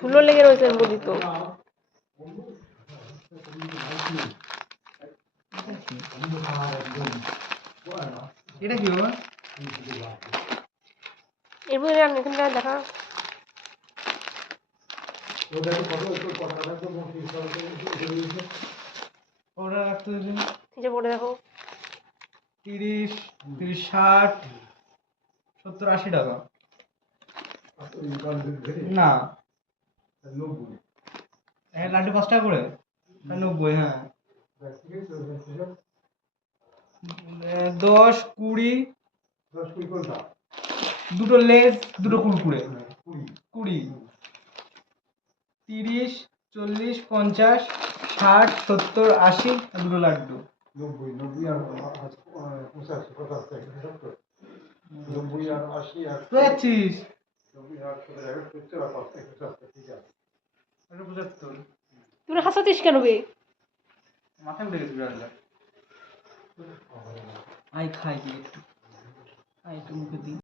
ধুলো লেগে রয়েছে বলি তো। এটা কি বাবা? এরপরে এখানটা দেখা ওটা রাখতে দিন। নিচে পড়ে দেখো 30, 30, 60, 70, 80 টাকা। না লাড্ডু 5 টাকা করে? 90, হ্যাঁ। 10, 20, দুটো লেজ, দুটো কুরকুরে। 20, 30, 40, 50, 60, 70, 80 আর দুটো লাড্ডু। 90 আর 85 কত আছে? 90 আর 80 আর কোথায় যাচ্ছিস? 90 আর 70 আর 75 আছে, ঠিক আছে। 75। তুই হাসাতিস কেন বে? মাথায় উঠে গেছে বিড়ালটা। আই খাই একটু, আই একটু মুখে দিই।